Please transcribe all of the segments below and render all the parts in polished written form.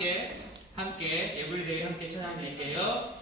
함께 에브리데이 함께 찬양 드릴게요.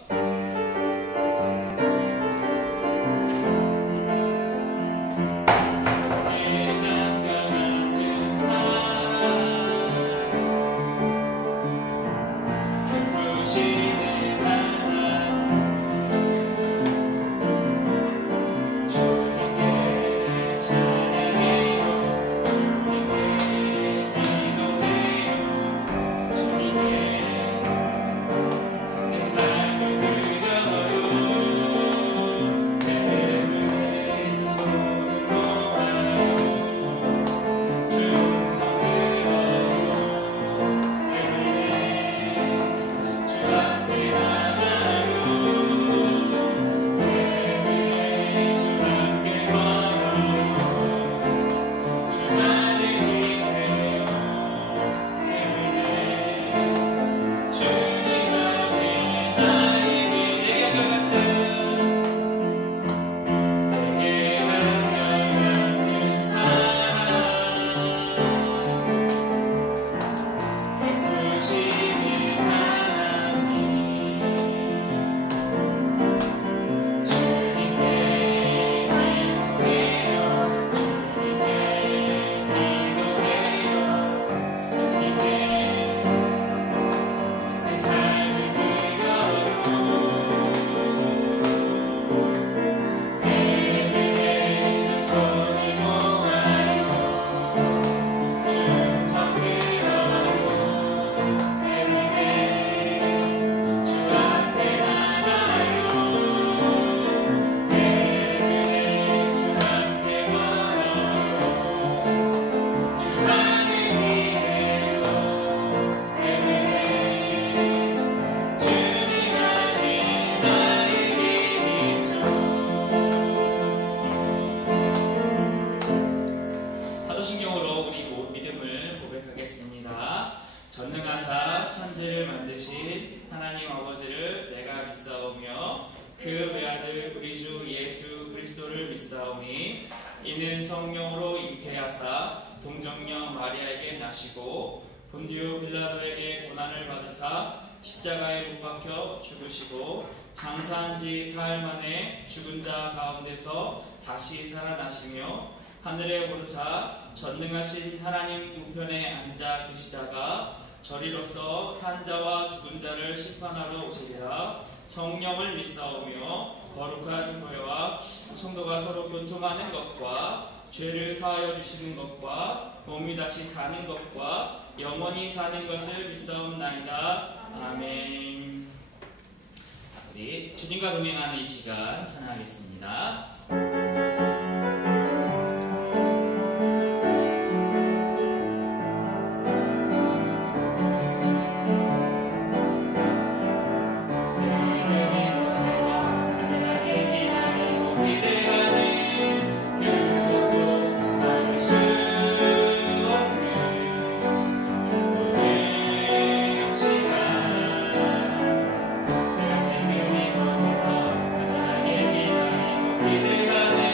전능하사 천지를 만드신 하나님 아버지를 내가 믿사오며 그 외아들 우리 주 예수 그리스도를 믿사오니 이는 성령으로 잉태하사 동정녀 마리아에게 나시고 본디오 빌라도에게 고난을 받으사 십자가에 못 박혀 죽으시고 장사한 지 사흘 만에 죽은 자 가운데서 다시 살아나시며 하늘에 오르사 전능하신 하나님 우편에 앉아 계시다가 저리로서 산자와 죽은 자를 심판하러 오시리라. 성령을 믿사오며 거룩한 교회와 성도가 서로 교통하는 것과 죄를 사하여 주시는 것과 몸이 다시 사는 것과 영원히 사는 것을 믿사옵나이다. 아멘. 우리 주님과 동행하는 이 시간 찬양하겠습니다. 기대하네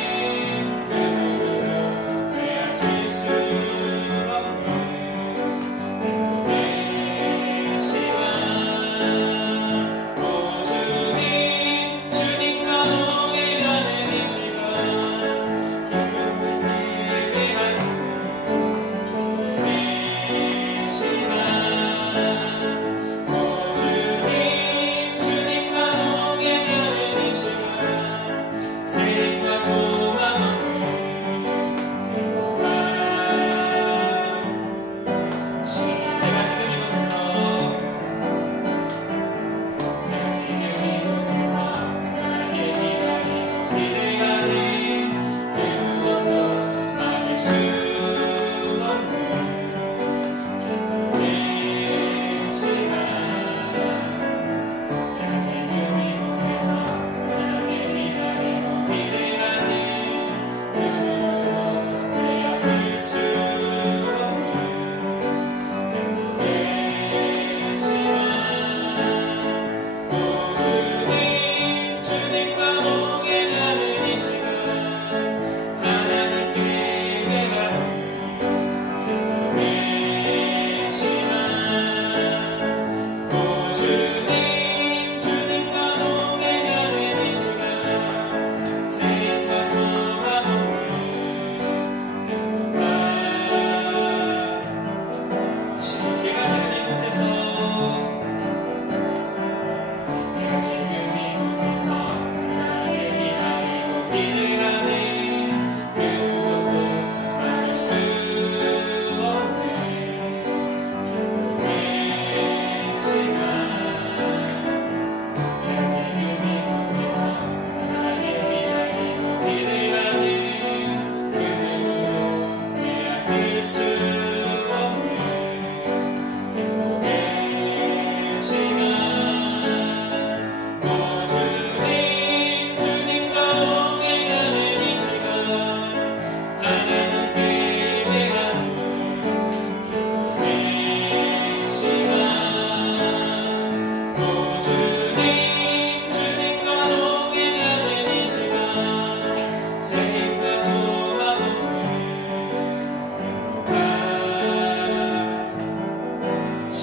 이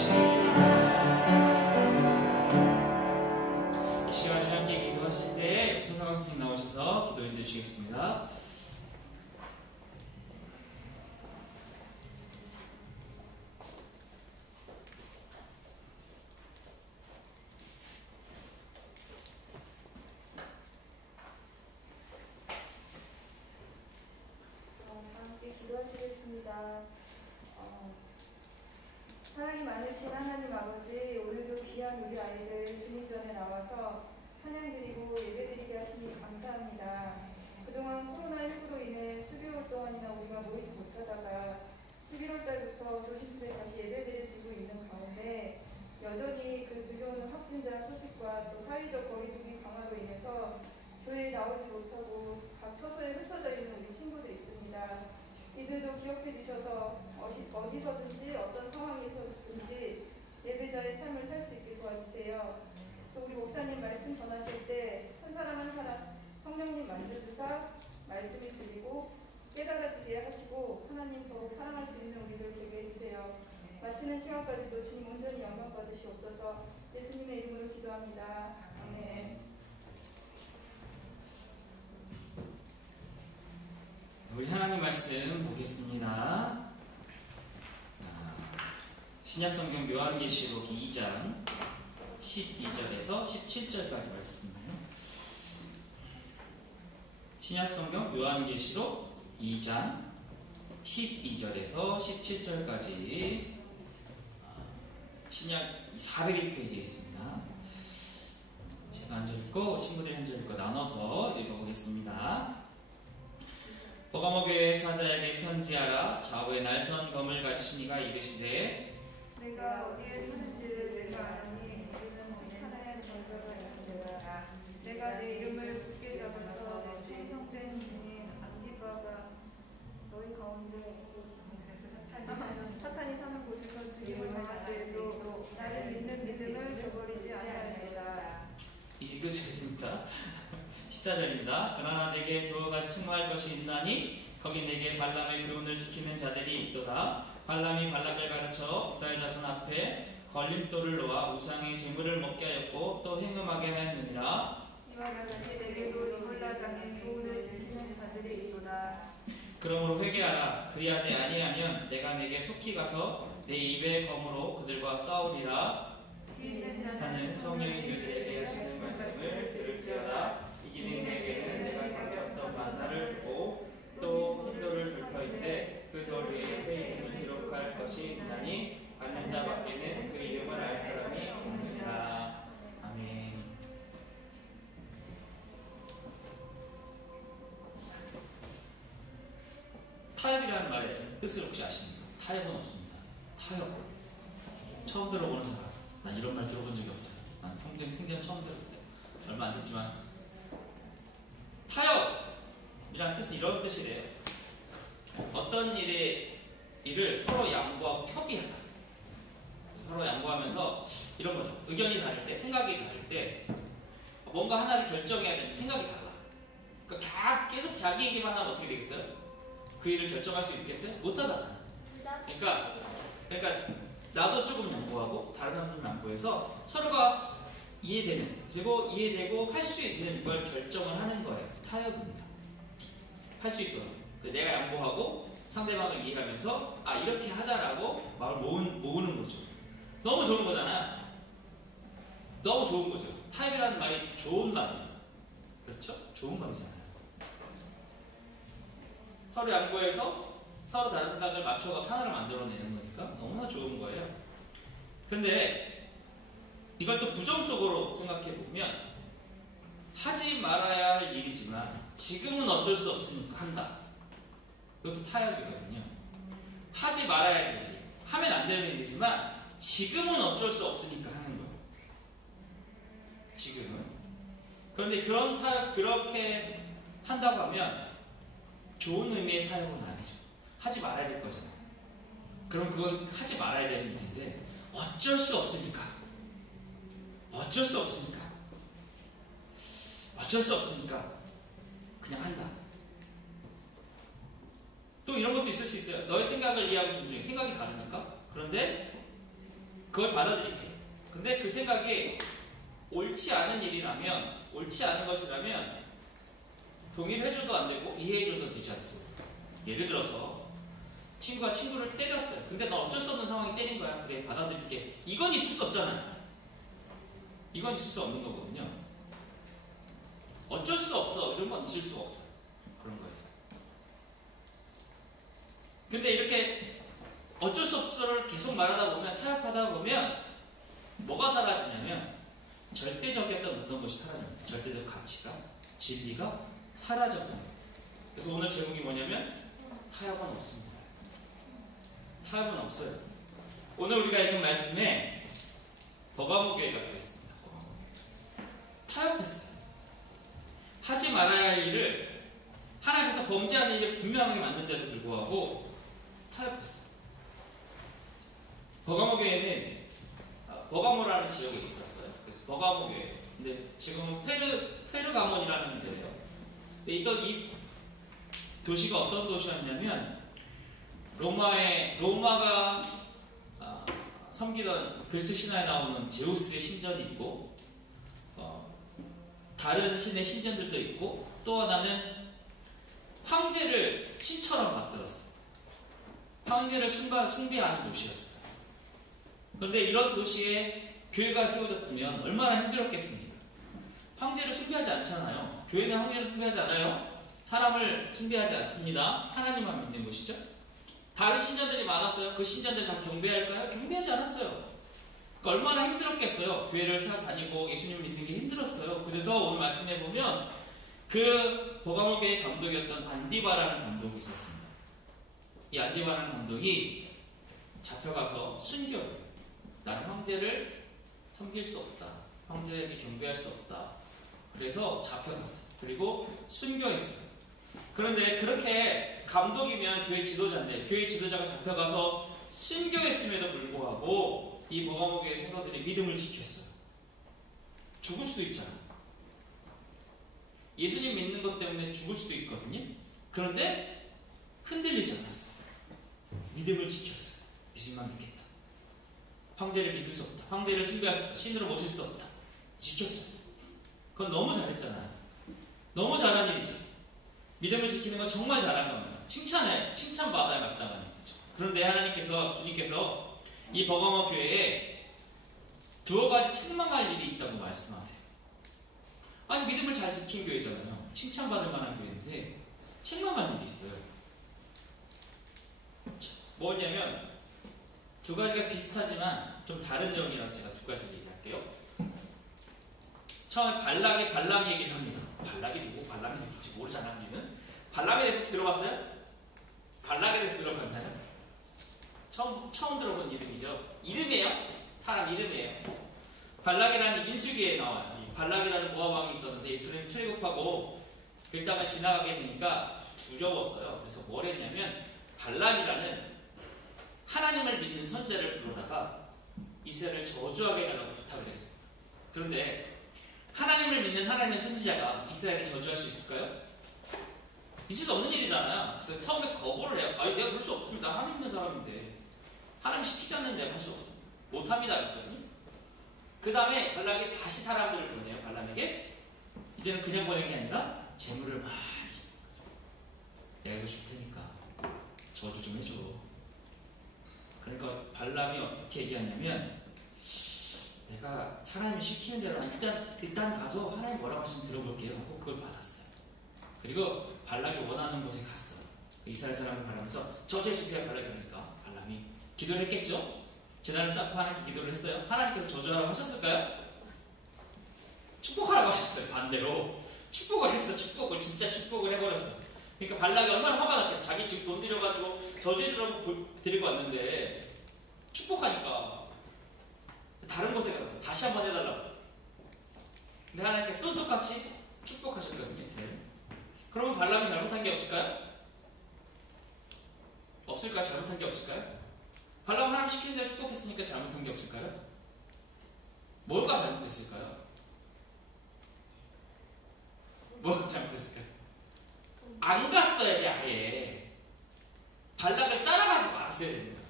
시간에 함께 기도하실 때 서상원 선생님 나오셔서 기도해 주시겠습니다. 사랑이 많으신 하나님 아버지, 오늘도 귀한 우리 아이들 주님 전에 나와서 찬양드리고 예배드리게 하시니 감사합니다. 그동안 코로나19로 인해 수개월 동안이나 우리가 모이지 못하다가 11월 달부터 조심스레 다시 예배드리고 있는 가운데 여전히 그 들려오는 확진자 소식과 또 사회적 거리두기 강화로 인해서 교회에 나오지 못하고 각 처소에 흩어져 있는 우리 친구들 있습니다. 이들도 기억해 주셔서 어디서든지 어떤 상황에서든지 예배자의 삶을 살 수 있게 도와주세요. 또 우리 목사님 말씀 전하실 때 한 사람 한 사람 성령님 만져주사 말씀을 드리고 깨달아지게 하시고 하나님 더욱 사랑할 수 있는 우리들 되게 해주세요. 마치는 시간까지도 주님 온전히 영광 받으시옵소서. 예수님의 이름으로 기도합니다. 아멘. 우리 하나님 말씀 보겠습니다. 신약성경 요한계시록 2장 12절에서 17절까지 말씀이에요. 신약성경 요한계시록 2장 12절에서 17절까지 신약 401페이지에 있습니다. 제가 한 절 읽고 친구들이 한 절 읽고 나눠서 읽어보겠습니다. 버가모 교회 사자에게 편지하라. 좌우에 날선 검을 가지신 이가 이르시되 내가 어디에 서는지를 내가 아니 너희는 하나의 전설을 알려라. 내가 내 이름을 굳게 잡아서 내 신성된 중인 안디바가 너희 가운데 사탄이 사는 곳에서 주님을 당할지라도 나를 믿는 믿음을 저버리지 아니하리라. 이거 제입니다. 14절입니다. 그러나 내게 두어 가지 측망할 것이 있나니 거기 내게 발람의 교훈을 지키는 자들이 있도다. 발람이 발락을 가르쳐 이스라엘 자손 앞에 걸림돌을 놓아 우상의 제물을 먹게 하였고 또 행음하게 하였느니라. 이와 같이 내게도 이홀라 당의 교훈을 지키는 자들이 있도다. 그러므로 회개하라. 그리하지 아니하면 내가 내게 속히 가서 내 입의 검으로 그들과 싸우리라. 하는 성령이 너희들에게 하시는 말씀을 들을지어다. 이기는 내게는 내가 감췄던 만나를 주고 또 흰 돌을 줄 터인데 그 돌 위에 새 이름을 기록할 것이 있나니 받는 자밖에는 그 이름을 알 사람이 없느니라. 아멘. 타협이라는 말의 뜻을 혹시 아십니까? 타협은 없습니다. 타협. 처음 들어보는 사람. 난 이런 말 들어본 적이 없어요. 난 성경 처음 들었어요. 얼마 안 됐지만. 타협이라는 뜻은 이런 뜻이래요. 어떤 일을 서로 양보하고 협의하다. 서로 양보하면서 이런 거죠. 의견이 다를 때, 생각이 다를 때 뭔가 하나를 결정해야 되는데 생각이 달라. 그러니까 계속 자기 얘기만 하면 어떻게 되겠어요? 그 일을 결정할 수 있겠어요? 못하잖아요. 그러니까 나도 조금 양보하고 다른 사람도 좀 양보해서 서로가 이해되는, 그리고 이해되고 할 수 있는 걸 결정을 하는 거예요. 타협입니다. 할 수 있도록. 내가 양보하고 상대방을 이해하면서 이렇게 하자라고 마음을 모으는 거죠. 너무 좋은 거잖아. 너무 좋은 거죠. 타협이라는 말이 좋은 말이에요. 그렇죠? 좋은 말이잖아요. 서로 양보해서 서로 다른 생각을 맞춰서 하나를 만들어내는 거니까 너무나 좋은 거예요. 그런데 이걸 또 부정적으로 생각해 보면 하지 말아야 할 일이지만 지금은 어쩔 수 없으니까 한다. 이것도 타협이거든요. 하지 말아야 될 일, 하면 안 되는 일이지만 지금은 어쩔 수 없으니까 하는 거예요. 지금은. 그런데 그런 타협, 그렇게 한다고 하면 좋은 의미의 타협은 아니죠. 하지 말아야 될 거잖아요. 그럼 그건 하지 말아야 되는 일인데 어쩔 수 없으니까 그냥 한다. 또 이런 것도 있을 수 있어요. 너의 생각을 이해하고 존중해. 생각이 다르니까. 그런데 그걸 받아들일게. 근데 그 생각이 옳지 않은 일이라면, 옳지 않은 것이라면 동의를 해줘도 안 되고 이해해줘도 되지 않습니다. 예를 들어서 친구가 친구를 때렸어요. 근데 너 어쩔 수 없는 상황에 때린 거야. 그래, 받아들일게. 이건 있을 수 없잖아요. 이건 있을 수 없는 거거든요. 어쩔 수 없어. 이런 건 있을 수가 없어요. 그런 거에서. 근데 이렇게 어쩔 수 없어를 계속 말하다 보면, 타협하다 보면 뭐가 사라지냐면 절대적이었던 어떤 것이 사라집니다. 절대적 가치가, 진리가 사라졌다. 그래서 오늘 제목이 뭐냐면 타협은 없습니다. 타협은 없어요. 오늘 우리가 읽은 말씀에 버가모 교회가 그랬습니다. 타협했어요. 하지 말아야 할 일을, 하나님께서 범죄하는 일을 분명하게 만든데도 불구하고 타협했어요. 버가모 교회는 버가모라는 지역에 있었어요. 그래서 버가모 교회. 근데 지금은 페르가몬이라는 데예요. 이 도시가 어떤 도시였냐면 로마가 섬기던 그리스 신화에 나오는 제우스의 신전이 있고, 다른 신의 신전들도 있고, 또 하나는 황제를 신처럼 만들었어요. 황제를 숭배하는 도시였어요. 그런데 이런 도시에 교회가 세워졌으면 얼마나 힘들었겠습니까? 황제를 숭배하지 않잖아요. 교회는 황제를 숭배하지 않아요. 사람을 숭배하지 않습니다. 하나님만 믿는 것이죠. 다른 신전들이 많았어요. 그 신전들 다 경배할까요? 경배하지 않았어요. 그러니까 얼마나 힘들었겠어요. 교회를 다니고 예수님을 믿는 게 힘들었어요. 그래서 오늘 말씀해 보면 그 버가모 교회 감독이었던 안디바라는 감독이 있었습니다. 이 안디바라는 감독이 잡혀가서 순교해요. 나는 황제를 섬길 수 없다. 황제에게 경배할 수 없다. 그래서 잡혀갔어요. 그리고 순교했어요. 그런데 그렇게 감독이면 교회 지도자인데, 교회 지도자가 잡혀가서 순교했음에도 불구하고 이 버가모 교회 성도들이 믿음을 지켰어요. 죽을 수도 있잖아요. 예수님 믿는 것 때문에 죽을 수도 있거든요. 그런데 흔들리지 않았어요. 믿음을 지켰어요. 예수님만 믿겠다. 황제를 믿을 수 없다. 황제를 숭배할 수 없다. 신으로 모실 수 없다. 지켰어요. 그건 너무 잘했잖아요. 너무 잘한 일이죠. 믿음을 지키는 건 정말 잘한 겁니다. 칭찬받아야 마땅한 일이죠. 그런데 주님께서 이 버가모 교회에 두어 가지 책망할 일이 있다고 말씀하세요. 아니, 믿음을 잘 지킨 교회잖아요. 칭찬받을 만한 교회인데 책망할 일이 있어요. 뭐냐면 두 가지가 비슷하지만 좀 다른 내용이라서 제가 두 가지 얘기할게요. 처음에 발람 얘기를 합니다. 발락이 누구? 발람이 누구지 모르잖아. 우리는 발람에 대해서 들어봤어요? 발락에 대해서 들어봤나요? 처음 들어본 이름이죠. 이름이에요? 사람 이름이에요. 발락이라는 민수기에 나와요. 발락이라는 모압 왕이 있었는데 예수님 출애굽하고 그 땅을 지나가게 되니까 두려웠어요. 그래서 뭘 했냐면 발람이라는 하나님을 믿는 선지자를 불러다가 이스라엘을 저주하게 해달라고 부탁을 했어요. 그런데 하나님을 믿는 하나님의 선지자가 이스라엘을 저주할 수 있을까요? 있을 수 없는 일이잖아요. 그래서 처음에 거부를 해요. 아니, 내가 그럴 수 없습니다. 하나님 믿는 사람인데. 하나님 시키지 않는데 할 수 없습니다. 못합니다. 그랬더니 그 다음에 발락이 다시 사람들을 보내요. 발람에게. 이제는 그냥 보낸 게 아니라 재물을 많이 내가 이거 줄 테니까 저주 좀 해줘. 그러니까 발람이 어떻게 얘기하냐면, 내가 하나님이 시키는 대로 일단 가서 하나님 뭐라고 하시는지 들어볼게요 하고 그걸 받았어요. 그리고 발락이 원하는 곳에 갔어요. 이스라엘 사람을 바라면서 저주해주세요 발락이. 그러니까 발람이 기도를 했겠죠. 제단을 쌓고 하나님께 기도를 했어요. 하나님께서 저주하라고 하셨을까요? 축복하라고 하셨어요. 반대로 축복을 했어. 진짜 축복을 해버렸어. 그러니까 발락이 얼마나 화가 났겠어. 자기 집 돈 들여가지고 저주해주라고 데리고 왔는데 축복하니까 다른 곳에 가서 다시 한번 해달라고. 근데 하나님께서 또 똑같이 축복하셨거든요. 그러면 발람이 잘못한 게 없을까요? 없을까요? 잘못한 게 없을까요? 발람 하나님 시키는 대로 축복했으니까 잘못한 게 없을까요? 뭐가 잘못했을까요? 뭐가 잘못했을까요? 안 갔어야 돼. 아예 발락을 따라가지 말았어야 됩니다.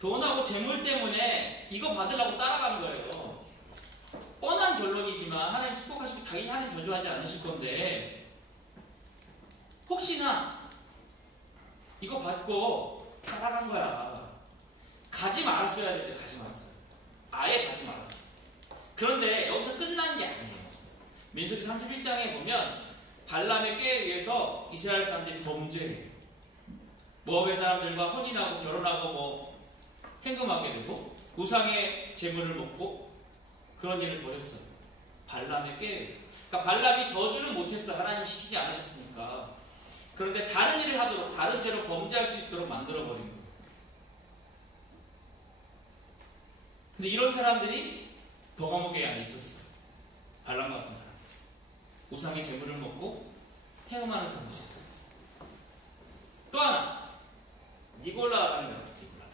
돈하고 재물 때문에 이거 받으려고 따라가는 거예요. 뻔한 결론이지만 하나님 축복하시고 당연히 하나님 저주하지 않으실 건데 혹시나 이거 받고 따라간 거야. 가지 말았어야 되죠. 가지 말았어요. 아예 가지 말았어요. 그런데 여기서 끝난 게 아니에요. 민수기 31장에 보면 발람의 꾀에 의해서 이스라엘 사람들이 범죄해요. 모압의 사람들과 혼인하고 결혼하고 뭐 행금하게 되고 우상의 재물을 먹고 그런 일을 벌였어요. 발람의 꾀에 의해서. 그러니까 발람이 저주는 못했어요. 하나님 시키지 않으셨으니까. 그런데 다른 일을 하도록 다른 죄로 범죄할 수 있도록 만들어버린 거예요. 근데 이런 사람들이 버가모교회 안에 있었어요. 발람 같은 사람. 우상의 재물을 먹고 행음하는 사람들이 있었어요. 또 하나 니골라라는 게 없어요. 니골라.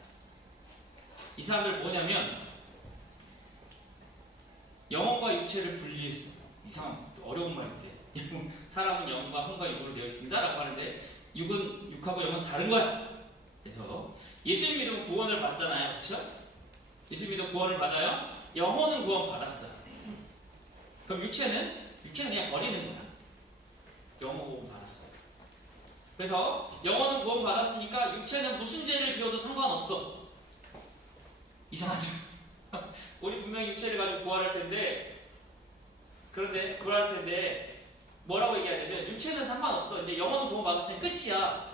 이 사람들 뭐냐면 영혼과 육체를 분리했어요. 이상한 어려운 말인데 사람은 영과 혼과 육으로 되어 있습니다 라고 하는데 육은 육하고 영은 다른 거야. 그래서 예수 믿으면 구원을 받잖아요. 그렇죠? 예수 믿으면 구원을 받아요. 영혼은 구원 받았어요. 그럼 육체는 그냥 버리는 거야. 영혼 구원 받았어요. 그래서 영혼은 구원 받았으니까 육체는 무슨 죄를 지어도 상관없어. 이상하죠? 우리 분명히 육체를 가지고 구원할 텐데 그런데 구원할 텐데 뭐라고 얘기하냐면 육체는 상관없어. 이제 영혼은 구원 받았으니 끝이야.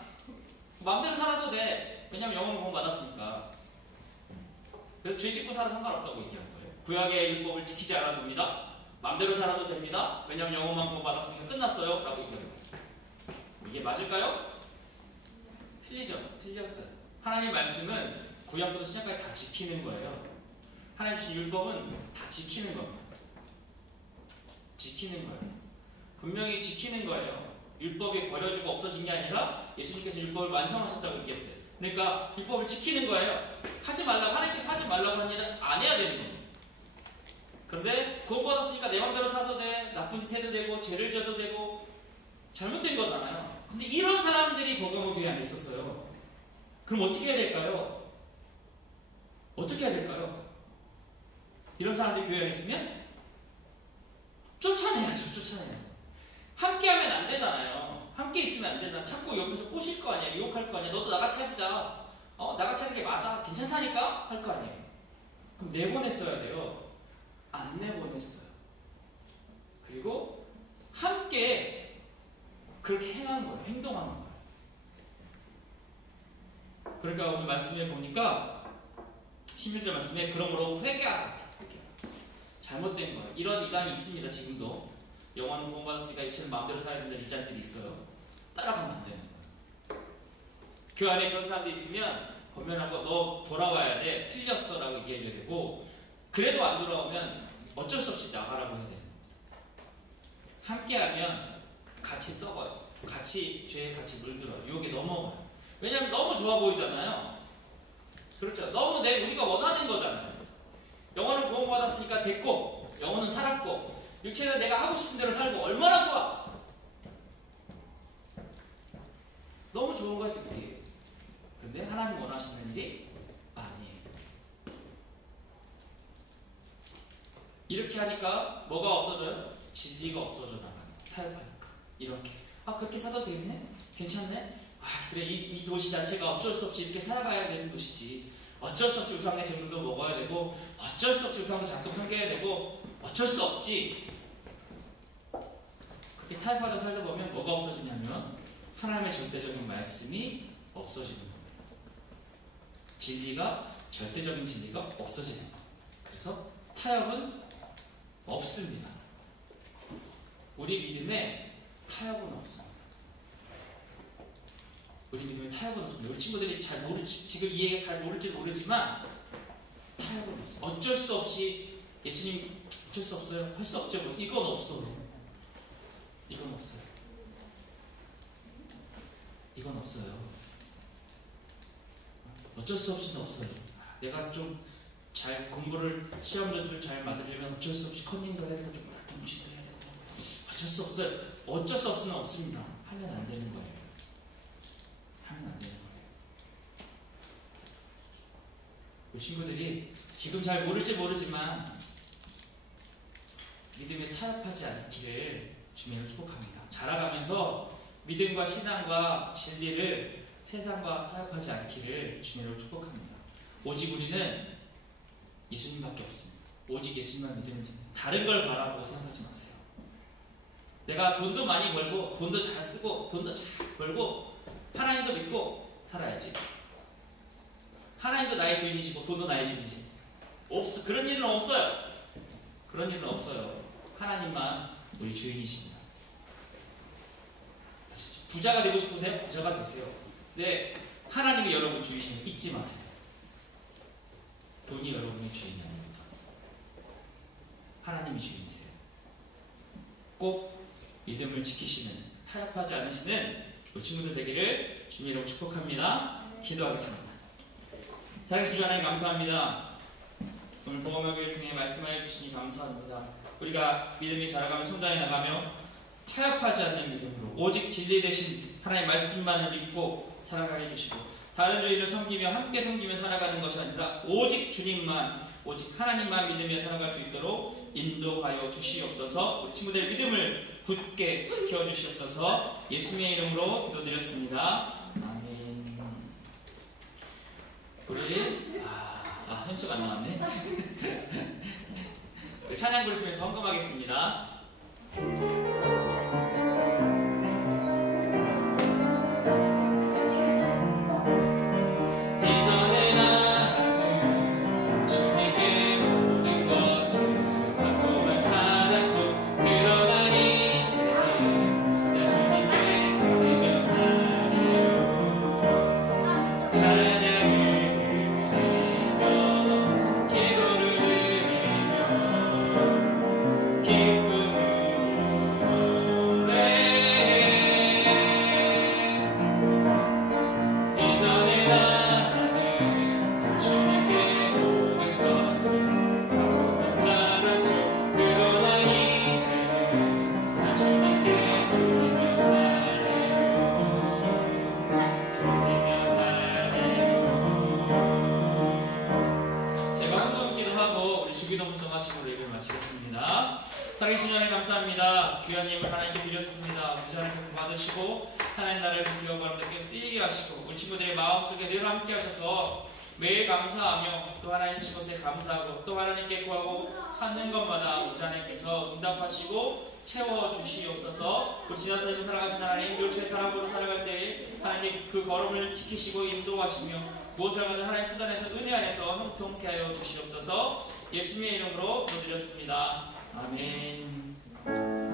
마음대로 살아도 돼. 왜냐면 영혼은 구원 받았으니까. 그래서 죄 짓고 살아도 상관없다고 얘기한 거예요. 구약의 율법을 지키지 않아도 됩니다. 마음대로 살아도 됩니다. 왜냐면 영혼만 구원 받았으니까 끝났어요. 라고 얘기한 거예요. 이게 맞을까요? 틀리죠. 틀렸어요. 하나님 말씀은 구약부터 신약까지 다 지키는 거예요. 하나님 주신 율법은 다 지키는 겁니다. 지키는 거예요. 분명히 지키는 거예요. 율법이 버려지고 없어진 게 아니라 예수님께서 율법을 완성하셨다고 얘기했어요. 그러니까 율법을 지키는 거예요. 하지 말라고, 하나님께서 하지 말라고 한 일은 안 해야 되는 거예요. 그런데 구원받았으니까 내 맘대로 살아도 돼, 나쁜 짓 해도 되고 죄를 져도 되고 잘못된 거잖아요. 근데 이런 사람들이 버가모교회 안에 있었어요. 그럼 어떻게 해야 될까요? 어떻게 해야 될까요? 이런 사람들이 교회 안에 있으면 쫓아내야죠. 쫓아내요. 함께하면 안 되잖아요. 함께 있으면 안 되잖아. 자꾸 옆에서 꼬실 거 아니야. 유혹할 거 아니야. 너도 나같이 해보자. 나같이 하는 게 맞아. 괜찮다니까? 할 거 아니에요. 그럼 내보냈어야 돼요. 안 내보냈어요. 그리고 함께 그렇게 행한 거예요. 행동하는 거예요. 그러니까 오늘 말씀에 보니까 16절 말씀에 그러므로 회개하라. 잘못된 거예요. 이런 이단이 있습니다. 지금도. 영혼은 구원받았으니까 육체는 마음대로 살아야 된다는 이단들이 있어요. 따라가면 안 되는 거예요. 교회 안에 그런 사람들이 있으면 권면하고 너 돌아와야 돼. 틀렸어 라고 얘기해줘야 되고 그래도 안 돌아오면 어쩔 수 없이 나가라고 해야 돼요. 함께하면 같이 썩어요. 같이 죄에 같이 물들어요. 유혹에 넘어가요. 왜냐하면 너무 좋아 보이잖아요. 그렇죠. 너무 우리가 원하는 거잖아요. 영혼은 구원받았으니까 됐고 영혼은 살았고 육체는 내가 하고 싶은 대로 살고 얼마나 좋아. 너무 좋은 거야 듣기. 근데 하나님 원하시는 일이 아니에요. 이렇게 하니까 뭐가 없어져요? 진리가 없어져 나가요. 타협하니까. 이렇게 그렇게 살아도 되겠네? 괜찮네? 그래 이 도시 자체가 어쩔 수 없이 이렇게 살아가야 되는 도시지. 어쩔 수 없이 우상의 재물도 먹어야 되고 어쩔 수 없이 우상도 자꾸 섬겨야 되고 어쩔 수 없지. 그렇게 타협하다 살다 보면 뭐가 없어지냐면 하나님의 절대적인 말씀이 없어지는 거예요. 진리가 절대적인 진리가 없어지는 거예요. 그래서 타협은 없습니다. 우리 믿음에 타협은 없습니다. 우리 믿음에 타협은 없습니다. 우리 친구들이 잘 모르지, 지금 이 얘기가 잘 모를지도 모르지만 타협은 없어요. 어쩔 수 없이 예수님 어쩔 수 없어요. 할 수 없죠. 이건 없어요. 이건 없어요. 이건 없어요. 어쩔 수 없이는 없어요. 내가 좀 잘 공부를 시험 전술을 잘 만들려면 어쩔 수 없이 컨닝도 해야 되고 좀 공부도 해야 되고 어쩔 수 없어요. 어쩔 수 없으면 없습니다. 하면 안 되는 거예요. 하면 안 되는 거예요. 우리 친구들이 지금 잘 모를지 모르지만 믿음에 타협하지 않기를 주님으로 축복합니다. 자라가면서 믿음과 신앙과 진리를 세상과 타협하지 않기를 주님으로 축복합니다. 오직 우리는 예수님밖에 없습니다. 오직 예수님만 믿으면 됩니다. 다른 걸 바라보고 생각하지 마세요. 내가 돈도 많이 벌고 돈도 잘 쓰고 돈도 잘 벌고 하나님도 믿고 살아야지. 하나님도 나의 주인이시고 돈도 나의 주인이세요. 그런 일은 없어요. 그런 일은 없어요. 하나님만 우리 주인이십니다. 부자가 되고 싶으세요? 부자가 되세요. 네, 하나님이 여러분 주인이시면 잊지 마세요. 돈이 여러분의 주인이 아닙니다. 하나님이 주인이세요. 꼭 믿음을 지키시는, 타협하지 않으시는 우리 친구들 되기를 주님 이름으로 축복합니다. 기도하겠습니다. 살아계신 주 하나님 감사합니다. 오늘 복음의 교회 통해 말씀하여 주시니 감사합니다. 우리가 믿음이 자라가며 성장해 나가며 타협하지 않는 믿음으로 오직 진리 대신 하나님의 말씀만을 믿고 살아가게 해주시고 다른 주인을 섬기며 함께 섬기며 살아가는 것이 아니라 오직 주님만, 오직 하나님만 믿으며 살아갈 수 있도록 인도하여 주시옵소서. 우리 친구들의 믿음을 굳게 지켜주시옵소서. 예수님의 이름으로 기도드렸습니다. 아멘. 우리 현수가 안 나왔네. 찬양 부르시면서 헌금하겠습니다. 살아계신 하나님 감사합니다. 귀한 예물 하나님께 드렸습니다. 우리 하나님께서 받으시고 하나님 나라를 기업과 여러분들께 쓰이게 하시고 우리 친구들의 마음속에 늘 함께 하셔서 매일 감사하며 또 하나님 주신 것에 감사하고 또 하나님께 구하고 찾는 것마다 우리 하나님께서 응답하시고 채워주시옵소서. 우리 지난 삶을 살아가신 하나님 교체의 사람으로 살아갈 때 하나님 그 걸음을 지키시고 인도하시며 무엇을 하든 하나님 뜻 안에서 은혜 안에서 형통케 하여 주시옵소서. 예수님의 이름으로 기도드렸습니다. 아멘.